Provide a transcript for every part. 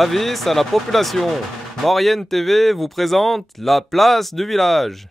Avis à la population. Maurienne TV vous présente la place du village.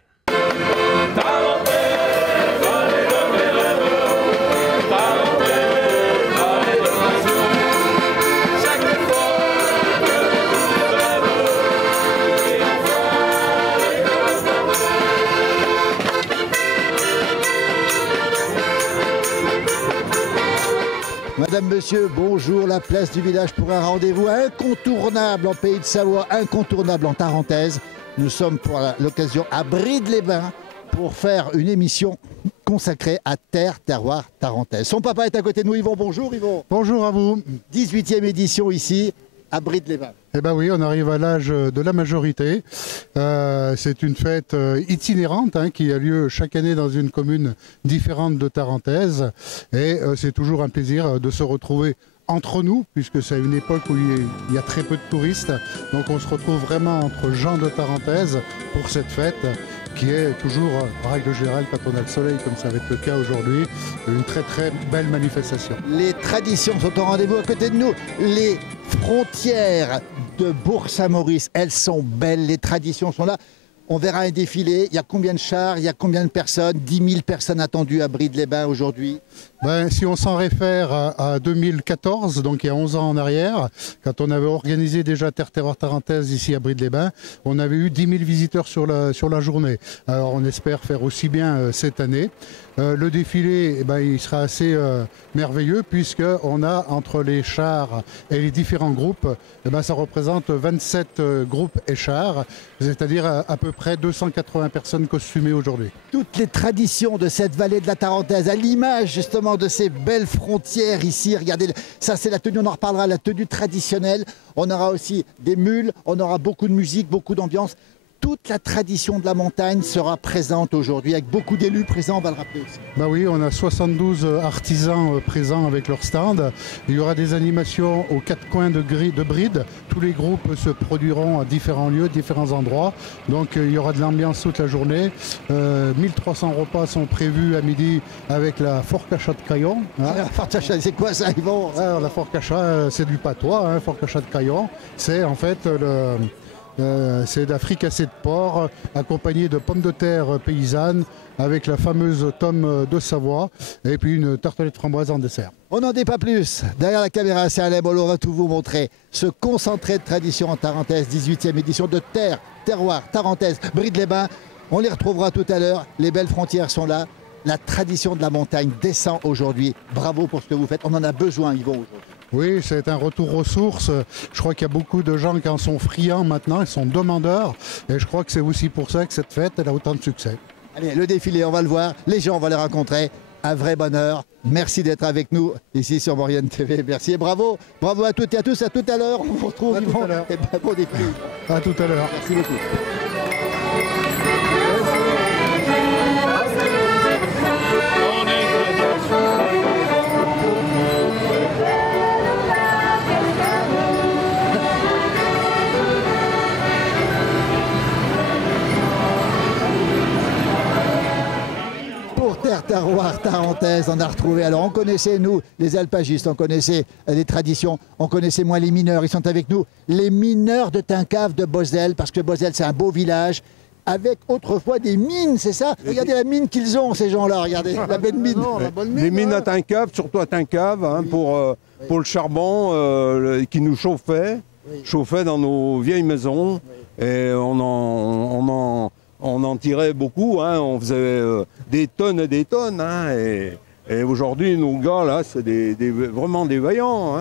Madame, monsieur, bonjour, la place du village pour un rendez-vous incontournable en Pays de Savoie, incontournable en Tarentaise. Nous sommes pour l'occasion à Brides-les-Bains pour faire une émission consacrée à terre, terroir, tarentaise. Son papa est à côté de nous, Yvon. Bonjour Yvon. Bonjour à vous. 18e édition ici à Brides-les-Bains. Eh bien oui, on arrive à l'âge de la majorité. C'est une fête itinérante qui a lieu chaque année dans une commune différente de Tarentaise. Et c'est toujours un plaisir de se retrouver entre nous, puisque c'est une époque où il y a très peu de touristes. Donc on se retrouve vraiment entre gens de Tarentaise pour cette fête qui est toujours, en règle générale, quand on a le soleil, comme ça va être le cas aujourd'hui, une très très belle manifestation. Les traditions sont au rendez-vous à côté de nous. Les frontières de Bourg-Saint-Maurice, elles sont belles, les traditions sont là. On verra un défilé. Il y a combien de chars, il y a combien de personnes? 10 000 personnes attendues à Brides-les-Bains aujourd'hui. Si on s'en réfère à 2014, donc il y a 11 ans en arrière, quand on avait organisé déjà Terre Terroir Tarentaise ici à Brides-les-Bains, on avait eu 10 000 visiteurs sur la journée. Alors on espère faire aussi bien cette année. Le défilé, il sera assez merveilleux puisqu'on a entre les chars et les différents groupes, ça représente 27 groupes et chars, c'est-à-dire à peu près 280 personnes costumées aujourd'hui. Toutes les traditions de cette vallée de la Tarentaise, à l'image justement de ces belles frontières ici, regardez, ça c'est la tenue, on en reparlera, la tenue traditionnelle. On aura aussi des mules, on aura beaucoup de musique, beaucoup d'ambiance. Toute la tradition de la montagne sera présente aujourd'hui, avec beaucoup d'élus présents, on va le rappeler aussi. Oui, on a 72 artisans présents avec leur stand. Il y aura des animations aux quatre coins de Brides. Tous les groupes se produiront à différents lieux, différents endroits. Donc il y aura de l'ambiance toute la journée. 1300 repas sont prévus à midi avec la forcacha de Caillon. La forcacha, c'est quoi ça, Yvon? Alors, la forcacha, c'est du patois, forcacha de Caillon. C'est en fait c'est de la fricassée de porc accompagnée de pommes de terre paysannes avec la fameuse tome de Savoie et puis une tartelette framboise en dessert. On n'en dit pas plus. Derrière la caméra, c'est Alain Bolo, on va tout vous montrer. Ce concentré de tradition en Tarentaise, 18e édition de Terre, Terroir, Tarentaise, Brides-les-Bains. On les retrouvera tout à l'heure. Les belles frontières sont là. La tradition de la montagne descend aujourd'hui. Bravo pour ce que vous faites. On en a besoin, Yvon, aujourd'hui. Oui, c'est un retour aux sources. Je crois qu'il y a beaucoup de gens qui en sont friands maintenant, ils sont demandeurs. Et je crois que c'est aussi pour ça que cette fête elle a autant de succès. Allez, le défilé, on va le voir. Les gens, on va les rencontrer. Un vrai bonheur. Merci d'être avec nous ici sur Maurienne TV. Merci et bravo. Bravo à toutes et à tous. À tout à l'heure. On vous retrouve. À tout à l'heure. Bon défilé. À tout à l'heure. Merci beaucoup. Terroir Tarentaise, on a retrouvé. Alors on connaissait, nous, les alpagistes, on connaissait les traditions, on connaissait moins les mineurs, ils sont avec nous. Les mineurs de Tincave de Bozelle, parce que Bozelle c'est un beau village, avec autrefois des mines, c'est ça? Regardez la mine qu'ils ont, ces gens-là, regardez, la belle mine. Les mines à Tincave, surtout à Tincave, pour le charbon qui nous chauffait, dans nos vieilles maisons, et on en tirait beaucoup, on faisait des tonnes et des tonnes. Et aujourd'hui, nos gars, là, c'est vraiment des vaillants.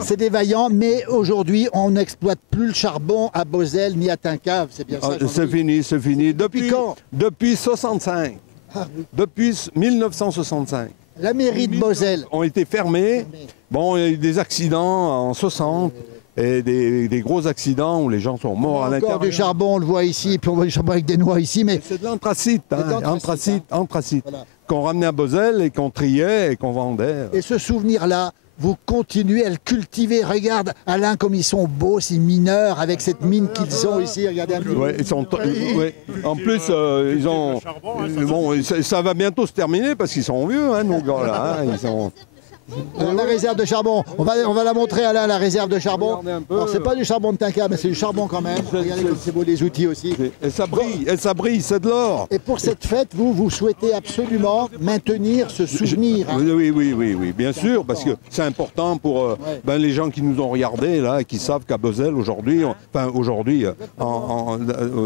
C'est des vaillants, mais aujourd'hui, on n'exploite plus le charbon à Bozelle ni à Tincave, c'est bien ça? C'est fini, c'est fini. Depuis quand? Depuis 65. Depuis 1965. La mairie de Bozelle ont été fermées. Bon, il y a eu des accidents en 60. Et des gros accidents où les gens sont morts à l'intérieur. Encore du charbon, on le voit ici, puis on voit du charbon avec des noix ici. Mais c'est de l'anthracite, anthracite qu'on ramenait à Bozelle et qu'on triait et qu'on vendait. Et ce souvenir-là, vous continuez à le cultiver. Regarde, Alain, comme ils sont beaux, ces mineurs, avec cette mine qu'ils ont ici. Regardez un peu. Ouais, ils sont, en plus, ils ont... Bon, ça va bientôt se terminer parce qu'ils sont vieux, nos gars, là. Alors, la réserve de charbon, on va la montrer Alain, la réserve de charbon. Alors c'est pas du charbon de Tinca, mais c'est du charbon quand même. Regardez comme c'est beau les outils aussi. Et ça brille, c'est de l'or. Et pour cette fête, vous souhaitez absolument maintenir ce souvenir. Hein. Oui, bien sûr, parce que c'est important pour les gens qui nous ont regardés là, et qui savent qu'à Beauzelle aujourd'hui,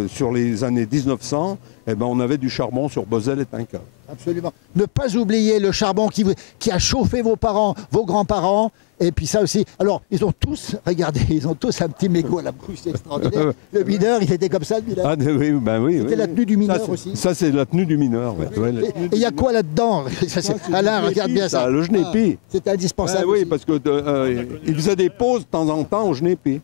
sur les années 1900, on avait du charbon sur Beauzelle et Tinca. Absolument. Ne pas oublier le charbon qui a chauffé vos parents, vos grands-parents. Et puis ça aussi. Alors, ils ont tous, regardez, ils ont tous un petit mégot à la bouche, c'est extraordinaire. Le mineur, il était comme ça, le mineur. Ah oui. C'était la tenue du mineur aussi. Ça, c'est la tenue du mineur. Et il y a quoi là-dedans? Alain, regarde bien ça. Le genépi. C'était indispensable. Oui, parce qu'il faisait des pauses de temps en temps au genépi.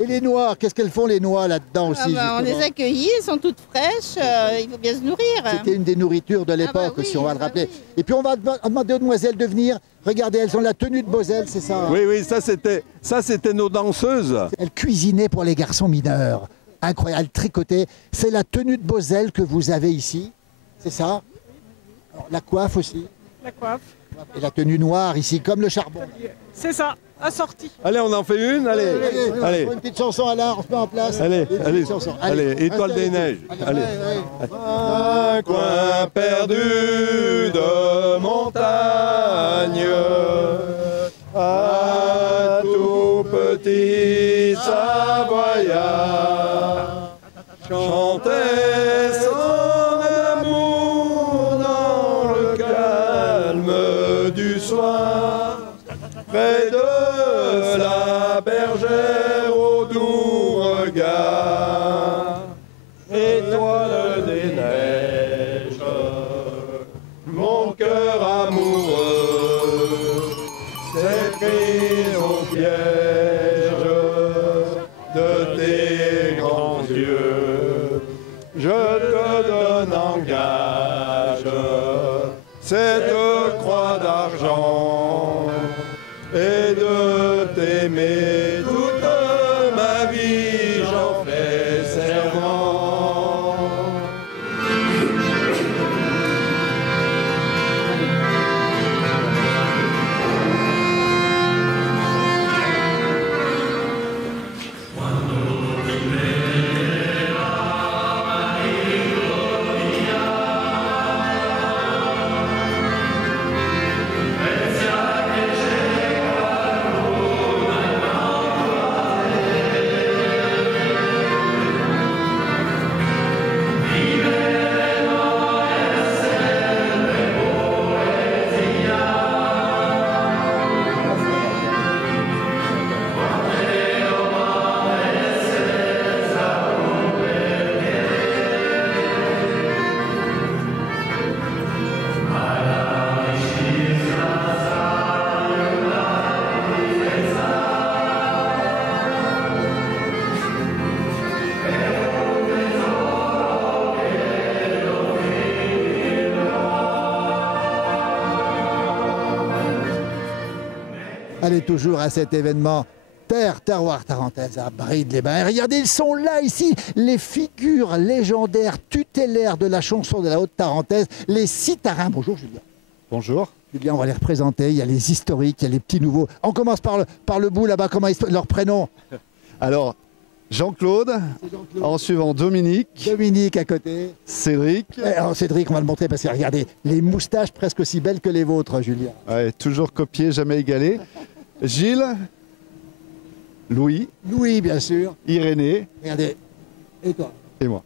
Et les noix, qu'est-ce qu'elles font les noix là-dedans aussi? On les accueillit, elles sont toutes fraîches, il faut bien se nourrir. C'était une des nourritures de l'époque, si on va le rappeler. Oui. Et puis on va demander aux demoiselles de venir. Regardez, elles ont la tenue de Beauzelle, c'est ça? Oui, ça c'était nos danseuses. Elles cuisinaient pour les garçons mineurs. Incroyable, tricotaient. C'est la tenue de Beauzelle que vous avez ici, c'est ça? Alors, la coiffe aussi? La coiffe. Et la tenue noire ici, comme le charbon. C'est ça, assorti. Allez, on en fait une, allez. Une petite chanson Alain, on se met en place. Allez, Étoile des neiges. Allez. Un coin perdu de montagne, un tout petit Savoyard, chantait son amour dans le calme du soir, près de la bergère au doux regard. Étoile des neiges, mon cœur amoureux s'est pris au piège de tes grands yeux. Je te donne en gage cette croix d'argent et de t'aimer toute ma vie, j'en fais serment. Allez toujours à cet événement Terre, terroir tarentaise à Brides-les-Bains. Et regardez, ils sont là ici, les figures légendaires tutélaires de la chanson de la Haute-Tarentaise, les Citarins. Bonjour Julien. Bonjour. Julien, on va les représenter. Il y a les historiques, il y a les petits nouveaux. On commence par le bout là-bas. Comment leur prénom? Alors, Jean-Claude, en suivant Dominique. Dominique à côté. Cédric. Alors Cédric, on va le montrer parce que regardez, les moustaches presque aussi belles que les vôtres, Julien. Ouais, toujours copié, jamais égalé. Gilles. Louis. Louis, bien sûr. Irénée. Regardez. Et toi? Et moi.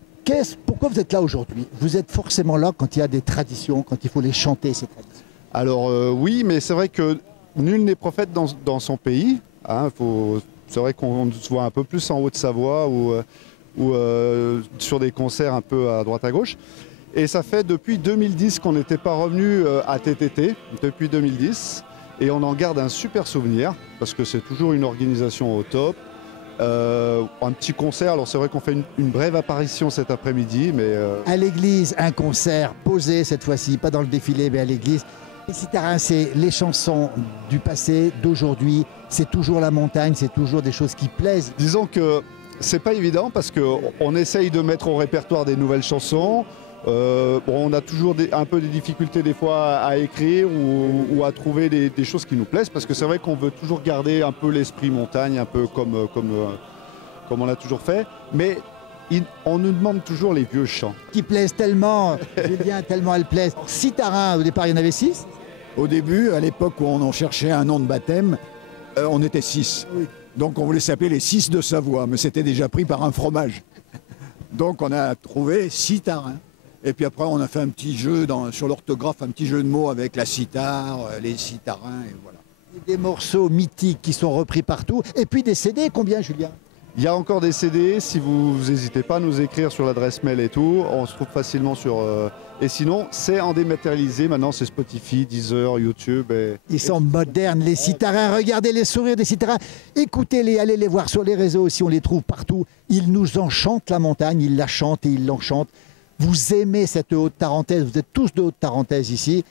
Pourquoi vous êtes là aujourd'hui? Vous êtes forcément là quand il y a des traditions, quand il faut les chanter, ces traditions. Alors oui, mais c'est vrai que nul n'est prophète dans son pays. Hein, c'est vrai qu'on se voit un peu plus en Haute-Savoie ou sur des concerts un peu à droite à gauche. Et ça fait depuis 2010 qu'on n'était pas revenu à TTT, depuis 2010. Et on en garde un super souvenir, parce que c'est toujours une organisation au top. Un petit concert, alors c'est vrai qu'on fait une brève apparition cet après-midi, mais... À l'église, un concert posé cette fois-ci, pas dans le défilé, mais à l'église. Les Citarins, c'est les chansons du passé, d'aujourd'hui, c'est toujours la montagne, c'est toujours des choses qui plaisent. Disons que c'est pas évident, parce qu'on essaye de mettre au répertoire des nouvelles chansons, On a toujours un peu des difficultés des fois à écrire ou à trouver des choses qui nous plaisent, parce que c'est vrai qu'on veut toujours garder un peu l'esprit montagne, un peu comme on l'a toujours fait. Mais on nous demande toujours les vieux chants. Qui plaisent tellement, Julien, tellement elles plaisent. 6 tarins, au départ il y en avait 6. Au début, à l'époque où on en cherchait un nom de baptême, on était 6. Oui. Donc on voulait s'appeler les 6 de Savoie, mais c'était déjà pris par un fromage. Donc on a trouvé 6 tarins. Et puis après, on a fait un petit jeu sur l'orthographe, un petit jeu de mots avec la cithare, les 6 tarins, et voilà. Des morceaux mythiques qui sont repris partout. Et puis des CD, combien, Julien? Il y a encore des CD, si vous n'hésitez pas à nous écrire sur l'adresse mail et tout, on se trouve facilement sur... Et sinon, c'est en dématérialisé, maintenant c'est Spotify, Deezer, YouTube. Ils sont modernes, les 6 tarins, regardez les sourires des 6 tarins, écoutez-les, allez les voir sur les réseaux aussi, on les trouve partout. Ils nous enchantent la montagne, ils la chantent et ils l'enchantent. Vous aimez cette Haute-Tarentaise, vous êtes tous de Haute-Tarentaise ici,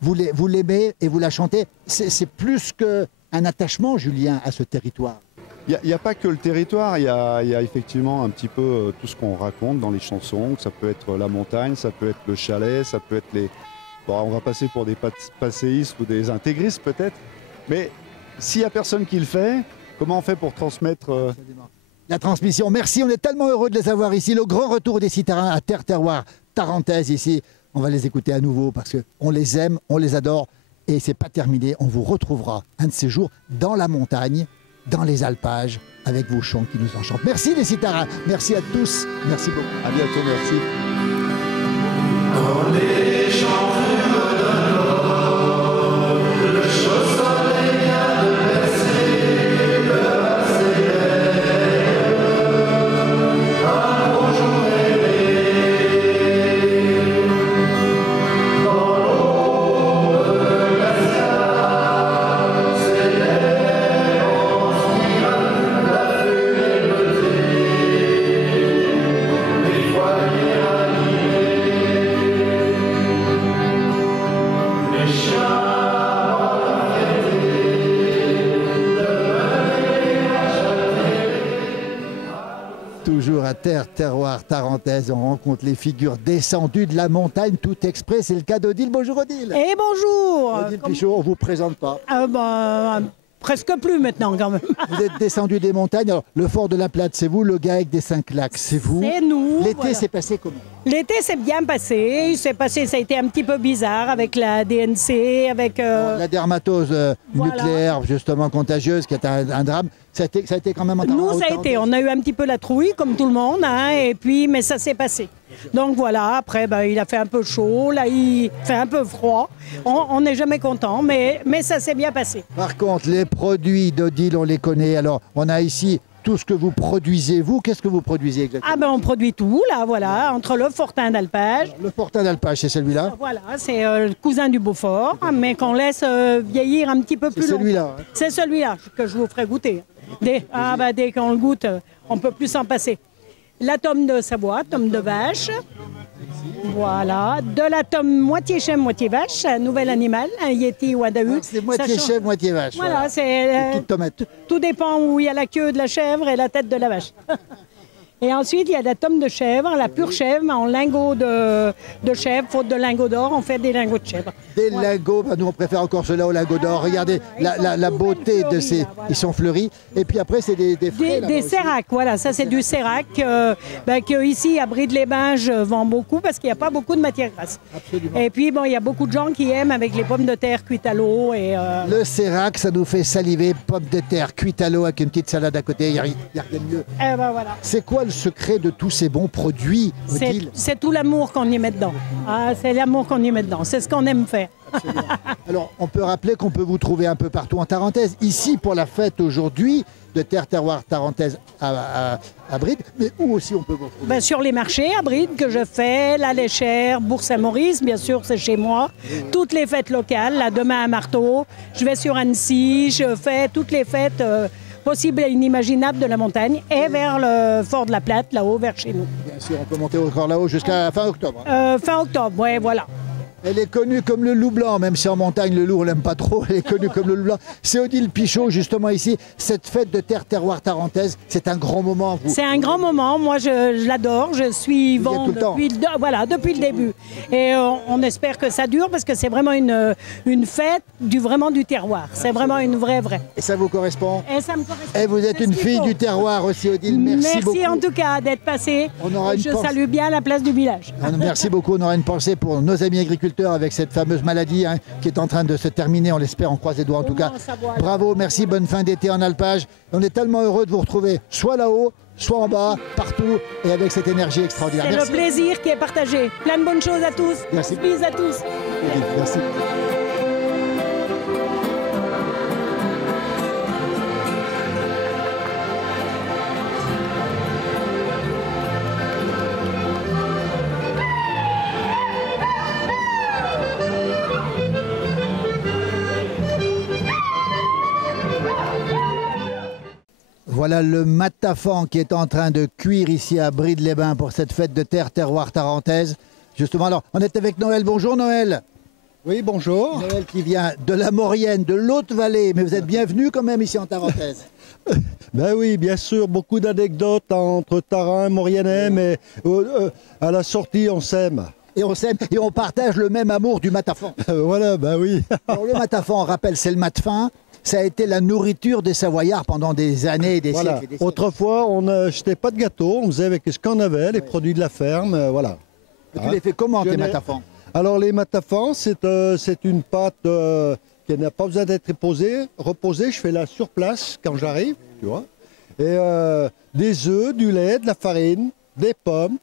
vous l'aimez et vous la chantez. C'est plus qu'un attachement, Julien, à ce territoire. Il n'y a pas que le territoire, il y a effectivement un petit peu tout ce qu'on raconte dans les chansons. Ça peut être la montagne, ça peut être le chalet, ça peut être les... Bon, on va passer pour des passéistes ou des intégristes peut-être, mais s'il n'y a personne qui le fait, comment on fait pour transmettre la transmission? Merci, on est tellement heureux de les avoir ici. Le grand retour des 6 tarins à Terre-Terroir Tarentaise ici. On va les écouter à nouveau parce qu'on les aime, on les adore et c'est pas terminé. On vous retrouvera un de ces jours dans la montagne, dans les alpages, avec vos chants qui nous enchantent. Merci les 6 tarins, merci à tous, merci beaucoup. À bientôt, merci. Dans les champs le chaud soleil vient de baisser, le s'élève, un bonjour rêvé. Dans l'eau de glaciale s'élève en spirale la fumée bleutée, des foyers animés. Les chiens Toujours à Terre-Terroir Tarentaise, on rencontre les figures descendues de la montagne, tout exprès. C'est le cas d'Odile. Bonjour Odile. Et bonjour. Odile Pichot, on ne vous présente pas. Presque plus maintenant quand même. Vous êtes descendu des montagnes. Alors, le fort de la Plate, c'est vous. Le GAEC des 5 lacs, c'est vous. C'est nous. L'été s'est passé comment? L'été s'est bien passé. Il s'est passé, ça a été un petit peu bizarre avec la DNC, avec... La dermatose nucléaire, justement contagieuse, qui est un drame. Ça a été quand même... Nous, ça a été. On a eu un petit peu la trouille, comme tout le monde, hein, et puis, mais ça s'est passé. Donc voilà, après, il a fait un peu chaud, là, il fait un peu froid. On n'est jamais content, mais ça s'est bien passé. Par contre, les produits d'Odile, on les connaît. Alors, on a ici tout ce que vous produisez. Vous, qu'est-ce que vous produisez exactement? On produit tout, là, voilà, entre le fortin d'alpage. Le fortin d'alpage, c'est celui-là? Voilà, c'est le cousin du Beaufort, mais qu'on laisse vieillir un petit peu plus longtemps. C'est celui-là? C'est celui-là que je vous ferai goûter. Dès qu'on le goûte, on ne peut plus s'en passer. La tome de Savoie, tome de vache. Voilà, de la tome moitié chèvre, moitié vache, un nouvel animal, un yéti ou un dahu. C'est moitié chèvre, moitié vache. Voilà, c'est tout dépend où il y a la queue de la chèvre et la tête de la vache. Et ensuite, il y a la tome de chèvre, la pure chèvre, en lingots de chèvre, faute de lingots d'or, on fait des lingots de chèvre. Des lingots, nous on préfère encore ceux-là aux lingots d'or. Regardez la beauté de ces... Ils sont fleuris. Et puis après, c'est des frais. Des séracs, voilà, ça c'est du sérac que ici à Bride-les-Bains, je vends beaucoup parce qu'il n'y a pas beaucoup de matière grasse. Absolument. Et puis il y a beaucoup de gens qui aiment avec les pommes de terre cuites à l'eau. Le sérac, ça nous fait saliver, pommes de terre cuites à l'eau avec une petite salade à côté, il n'y a rien de mieux. Voilà. C'est quoi le secret de tous ces bons produits, Odile? C'est tout l'amour qu'on y met dedans. C'est l'amour qu'on y met dedans, c'est ce qu'on aime faire. Alors, on peut rappeler qu'on peut vous trouver un peu partout en Tarentaise. Ici, pour la fête aujourd'hui de Terre-Terroir Tarentaise à Bride, mais où aussi on peut vous retrouver? Sur les marchés à Bride que je fais, la Léchère, Bourg-Saint-Maurice, bien sûr, c'est chez moi. Toutes les fêtes locales, là, demain à Marteau. Je vais sur Annecy, je fais toutes les fêtes possibles et inimaginables de la montagne et vers le fort de la Plate, là-haut, vers chez nous. Bien sûr, on peut monter encore là-haut jusqu'à fin octobre. Fin octobre, ouais, voilà. Elle est connue comme le loup blanc, même si en montagne le loup on l'aime pas trop, elle est connue comme le loup blanc. C'est Odile Pichot justement ici, cette fête de terre terroir tarentaise, c'est un grand moment. C'est un grand moment, moi je l'adore, je suis vent depuis le début. Et on espère que ça dure parce que c'est vraiment une fête vraiment du terroir, c'est vraiment une vraie. Et ça vous correspond? Et ça me correspond. Et vous êtes une fille du terroir aussi Odile, merci beaucoup. Merci en tout cas d'être passé, je salue bien la place du village. Merci beaucoup, on aura une pensée pour nos amis agriculteurs avec cette fameuse maladie qui est en train de se terminer, on l'espère, on croise les doigts en tout cas. Bravo, merci, bonne fin d'été en alpage. On est tellement heureux de vous retrouver, soit là-haut, soit en bas, partout, et avec cette énergie extraordinaire. C'est le plaisir qui est partagé. Plein de bonnes choses à tous. Merci. Bisous à tous. Merci. Voilà le matafan qui est en train de cuire ici à Brides-les-Bains pour cette fête de terre terroir tarentaise. Justement, alors, on est avec Noël. Bonjour Noël. Oui, bonjour. Noël qui vient de la Maurienne, de l'Haute-Vallée, mais vous êtes bienvenu quand même ici en Tarentaise. Ben oui, bien sûr, beaucoup d'anecdotes entre Tarin, Mauriennais, mais à la sortie, on s'aime. Et on s'aime et on partage le même amour du matafan. Voilà, ben oui. Alors, le matafan, on rappelle, c'est le mat fin. Ça a été la nourriture des Savoyards pendant des années et des siècles et des siècles. Autrefois, on n'achetait pas de gâteaux, on faisait avec ce qu'on avait, les produits de la ferme, voilà. Et tu les fais comment, tes matafans? Alors, les matafans, c'est une pâte qui n'a pas besoin d'être reposée. Je fais là sur place quand j'arrive, tu vois. Et des œufs, du lait, de la farine, des pommes.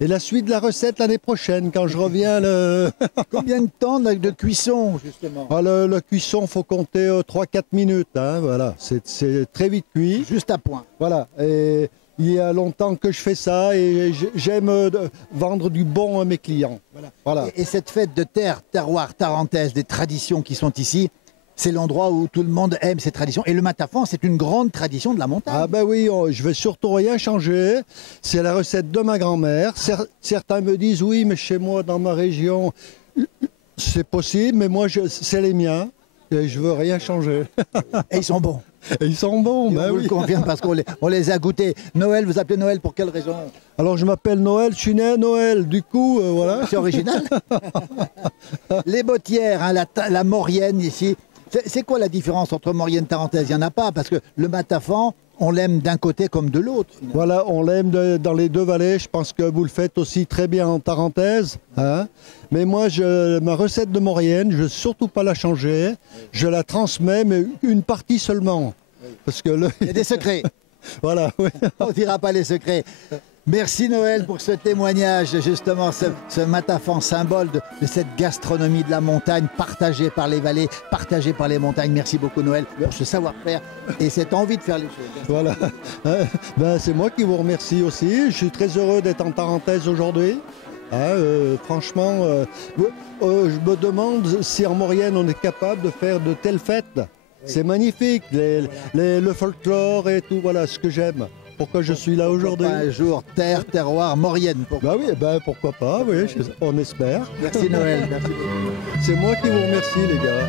Et la suite de la recette l'année prochaine, quand je reviens. Combien de temps de cuisson, justement? La cuisson, il faut compter 3-4 minutes. Hein, voilà. C'est très vite cuit. Juste à point. Voilà. Et il y a longtemps que je fais ça et j'aime vendre du bon à mes clients. Voilà. Et cette fête de terre, terroir, tarentaise, des traditions qui sont ici, c'est l'endroit où tout le monde aime ces traditions. Et le matafan, c'est une grande tradition de la montagne. Ah ben oui, je vais surtout rien changer. C'est la recette de ma grand-mère. Certains me disent, oui, mais chez moi, dans ma région, c'est possible, mais moi, c'est les miens. Et je veux rien changer. Et ils sont bons. Et ils sont bons, ben oui. Je vous le confirme parce qu'on les a goûtés. Noël, vous appelez Noël pour quelle raison? Alors je m'appelle Noël, je suis né à Noël, du coup, voilà. C'est original. Les Bottières, hein, la Maurienne ici. C'est quoi la différence entre Maurienne et Tarentaise? Il n'y en a pas, parce que le matafan, on l'aime d'un côté comme de l'autre. Voilà, on l'aime dans les deux vallées. Je pense que vous le faites aussi très bien en Tarentaise. Hein. Mais moi, ma recette de Maurienne, je ne veux surtout pas la changer. Je la transmets, mais une partie seulement. Parce que il y a des secrets. Voilà, oui. On ne dira pas les secrets. Merci Noël pour ce témoignage, justement, ce matafan symbole de cette gastronomie de la montagne partagée par les vallées, partagée par les montagnes. Merci beaucoup Noël pour ce savoir-faire et cette envie de faire les choses. Voilà, ben, c'est moi qui vous remercie aussi. Je suis très heureux d'être en Tarentaise aujourd'hui. Franchement, je me demande si en Maurienne on est capable de faire de telles fêtes. C'est magnifique, le folklore et tout, voilà ce que j'aime. Pourquoi je suis là aujourd'hui? Un jour, terre, terroir, Maurienne. Bah oui, ben pourquoi pas, oui, on espère. Merci Noël, merci beaucoup. C'est moi qui vous remercie les gars.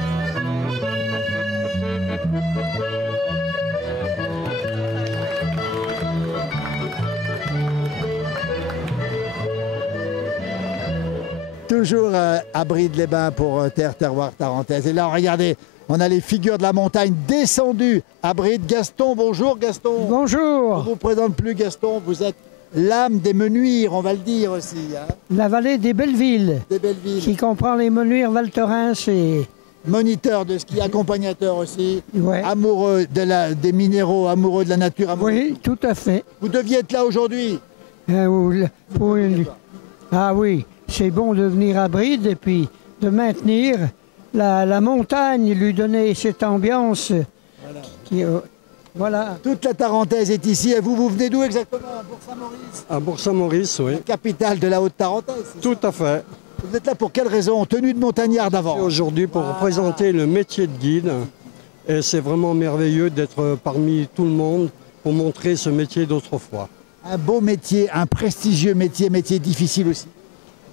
Toujours à Brides-les-Bains pour terre, terroir, tarentaise. Et là, regardez, on a les figures de la montagne descendues à Brides. Gaston, bonjour Gaston. Bonjour. On ne vous présente plus Gaston, vous êtes l'âme des Menuires, on va le dire aussi. Hein. La vallée des Bellevilles. Des Bellevilles. Qui comprend les Menuires, Val Thorens et... Moniteur de ski, accompagnateur aussi, ouais. Amoureux des minéraux, amoureux de la nature. Amoureux. Oui, tout à fait. Vous deviez être là aujourd'hui. Ah oui, c'est bon de venir à Brides et puis de maintenir la montagne, lui donner cette ambiance. Voilà. Voilà. Toute la Tarentaise est ici. Et vous venez d'où exactement? À Bourg-Saint-Maurice? À Bourg-Saint-Maurice, oui. La capitale de la Haute-Tarentaise. Tout à fait. Vous êtes là pour quelle raison? Tenue de montagnard d'avant. Aujourd'hui pour représenter le métier de guide. Et c'est vraiment merveilleux d'être parmi tout le monde pour montrer ce métier d'autrefois. Un beau métier, un prestigieux métier, métier difficile aussi.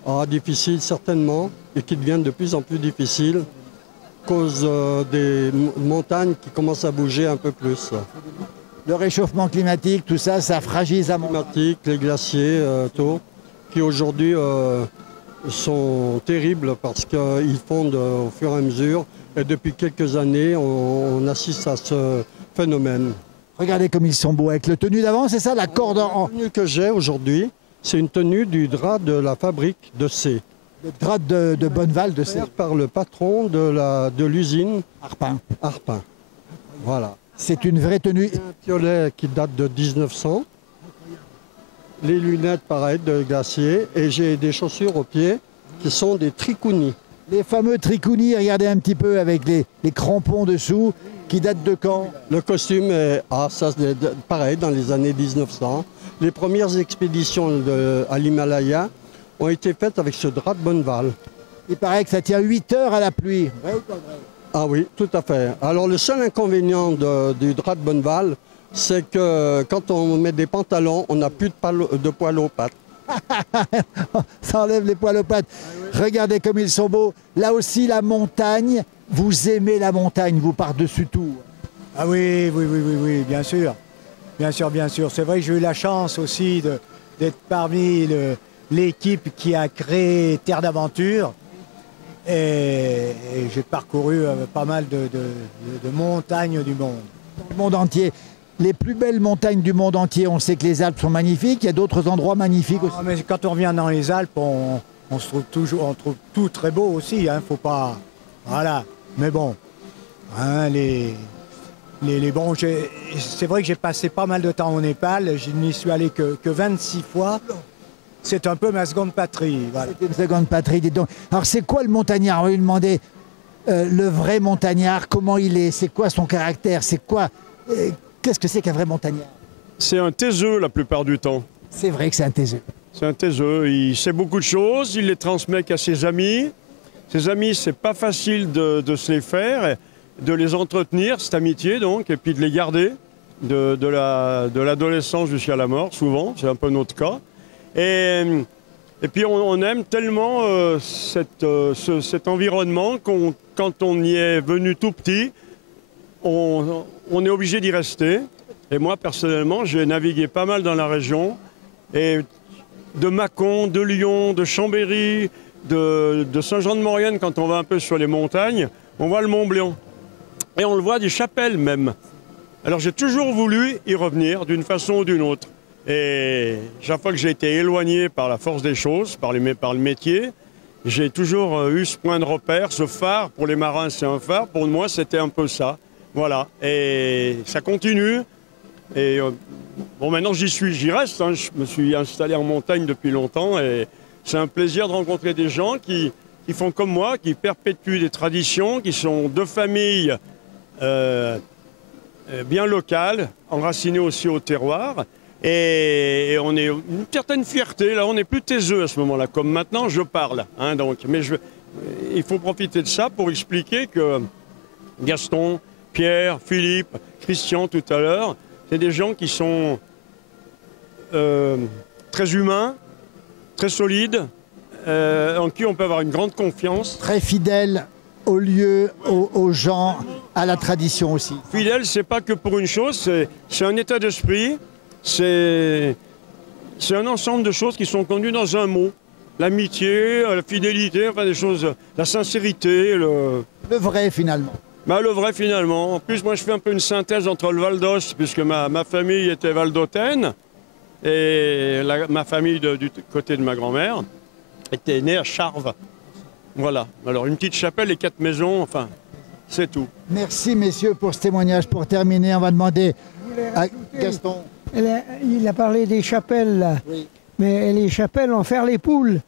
Ah, difficile certainement, et qui deviennent de plus en plus difficiles à cause des montagnes qui commencent à bouger un peu plus. Le réchauffement climatique, tout ça, ça fragilise la montagne. Les glaciers, tout, qui aujourd'hui sont terribles parce qu'ils fondent au fur et à mesure. Et depuis quelques années, on assiste à ce phénomène. Regardez comme ils sont beaux avec le tenue d'avant, c'est ça, la corde en... La tenue que j'ai aujourd'hui, c'est une tenue du drap de la fabrique de C. Le drap de Bonneval de C. Par le patron de l'usine Arpin. Arpin. Voilà. C'est une vraie tenue. Un piolet qui date de 1900. Les lunettes pareil de glacier. Et j'ai des chaussures aux pieds qui sont des tricounis. Les fameux tricounis, regardez un petit peu avec les crampons dessous, qui datent de quand? Le costume est ça, pareil, dans les années 1900. Les premières expéditions à l'Himalaya ont été faites avec ce drap de Bonneval. Il paraît que ça tient 8 heures à la pluie. Vrai ou pas vrai? Ah oui, tout à fait. Alors le seul inconvénient du drap de Bonneval, c'est que quand on met des pantalons, on n'a plus de poils aux pattes. Ça enlève les poils aux pattes. Regardez comme ils sont beaux. Là aussi, la montagne. Vous aimez la montagne, vous, par-dessus tout. Ah oui, bien sûr. Bien sûr, bien sûr. C'est vrai que j'ai eu la chance aussi d'être parmi l'équipe qui a créé Terre d'Aventure. Et j'ai parcouru pas mal de montagnes du monde. Le monde entier. Les plus belles montagnes du monde entier, on sait que les Alpes sont magnifiques, il y a d'autres endroits magnifiques aussi. Mais quand on revient dans les Alpes, on se trouve toujours, on trouve tout très beau aussi, hein, faut pas... Voilà, mais bon, hein, bon, c'est vrai que j'ai passé pas mal de temps au Népal, je n'y suis allé que 26 fois. C'est un peu ma seconde patrie. Voilà. C'est une seconde patrie, dis donc. Alors c'est quoi le montagnard? On va lui demander le vrai montagnard, comment il est, c'est quoi son caractère, c'est quoi... Qu'est-ce que c'est qu'un vrai montagnard? C'est un taiseux la plupart du temps. C'est vrai que c'est un taiseux. C'est un taiseux. Il sait beaucoup de choses, il les transmet qu'à ses amis. Ses amis, c'est pas facile de se les faire, de les entretenir, cette amitié donc, et puis de les garder de l'adolescence jusqu'à la mort, souvent. C'est un peu notre cas. Et puis on aime tellement cet environnement quand on y est venu tout petit, on est obligé d'y rester. Et moi, personnellement, j'ai navigué pas mal dans la région. Et de Mâcon, de Lyon, de Chambéry, de Saint-Jean-de-Maurienne, quand on va un peu sur les montagnes, on voit le Mont-Blanc. Et on le voit des chapelles même. Alors j'ai toujours voulu y revenir d'une façon ou d'une autre. Et chaque fois que j'ai été éloigné par la force des choses, par le métier, j'ai toujours eu ce point de repère, ce phare. Pour les marins, c'est un phare. Pour moi, c'était un peu ça. Voilà, et ça continue. Et bon, maintenant j'y reste. Hein. Je me suis installé en montagne depuis longtemps et c'est un plaisir de rencontrer des gens qui font comme moi, qui perpétuent des traditions, qui sont de familles bien locales, enracinées aussi au terroir. Et on est une certaine fierté. Là, on n'est plus taiseux à ce moment-là, comme maintenant je parle. Hein, donc, mais il faut profiter de ça pour expliquer que Gaston, Pierre, Philippe, Christian tout à l'heure, c'est des gens qui sont très humains, très solides, en qui on peut avoir une grande confiance. Très fidèles au lieu, aux gens, à la tradition aussi. Fidèles, c'est pas que pour une chose, c'est un état d'esprit, c'est un ensemble de choses qui sont conduites dans un mot. L'amitié, la fidélité, enfin des choses, la sincérité. Le vrai finalement. Bah, le vrai finalement. En plus, moi je fais un peu une synthèse entre le Val d'Os, puisque ma famille était valdôtaine, et ma famille du côté de ma grand-mère était née à Charves. Voilà. Alors une petite chapelle et 4 maisons, enfin, c'est tout. Merci messieurs pour ce témoignage. Pour terminer, on va demander à Gaston. Il a parlé des chapelles là. Oui. Mais les chapelles vont faire les poules.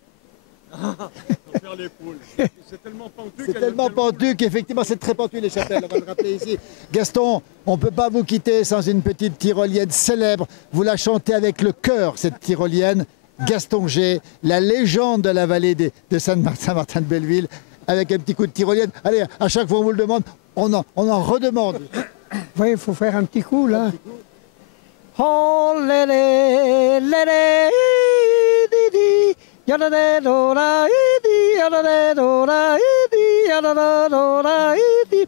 Faire les poules. C'est tellement pentu. C'est tellement pentu qu'effectivement c'est très pentu les chapelles, on va le rappeler ici. Gaston, on ne peut pas vous quitter sans une petite tyrolienne célèbre. Vous la chantez avec le cœur, cette tyrolienne. Gaston G, la légende de la vallée de Saint-Martin-de-Belleville, avec un petit coup de tyrolienne. Allez, à chaque fois qu'on vous le demande, on en redemande. Oui, il faut faire un petit coup là. Oh, lélé, lélé, didi, Yadadadora-idi, yadadadora-idi, yadadadora-idi,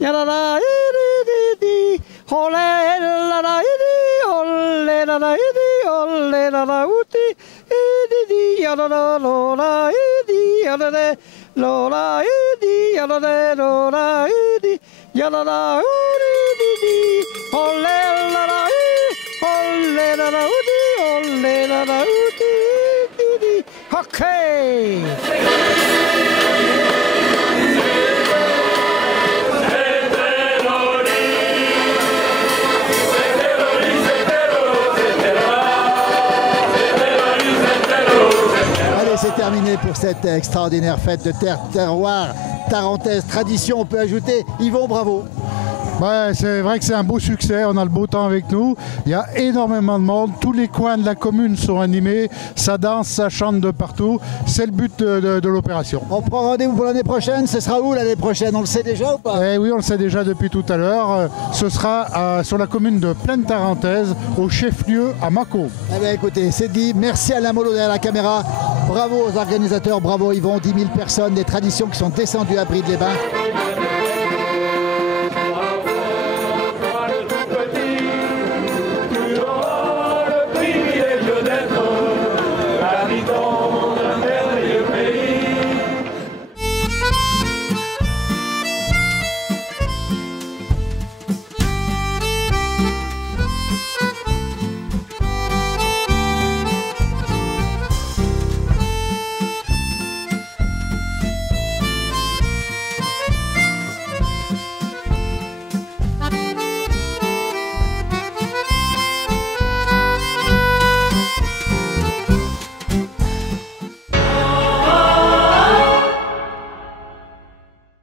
yadadada-idi-di-di. Ole-la-la-idi, ole-la-la-idi, ole-la-la-uti, idi-di, yadadadora-idi, yadadadora-idi, yadadadora-idi, yadadada-udi-di-di. Ole-la-la-idi, ole-la-la-uti, ole-la-la-uti-di-di. Okay. Allez, c'est terminé pour cette extraordinaire fête de terre, terroir, tarentaise, tradition. On peut ajouter Yvon, bravo. Ouais, c'est vrai que c'est un beau succès, on a le beau temps avec nous, il y a énormément de monde, tous les coins de la commune sont animés, ça danse, ça chante de partout, c'est le but de l'opération. On prend rendez-vous pour l'année prochaine, ce sera où l'année prochaine? On le sait déjà ou pas? Eh oui, on le sait déjà depuis tout à l'heure, ce sera sur la commune de Plaine-Tarentaise, au chef-lieu à Mâcon. Eh bien écoutez, c'est dit, merci Alain Mollo derrière la caméra, bravo aux organisateurs, bravo Yvon, 10 000 personnes, des traditions qui sont descendues à Brides-les-Bains. Tu auras le privilège d'être l'habitant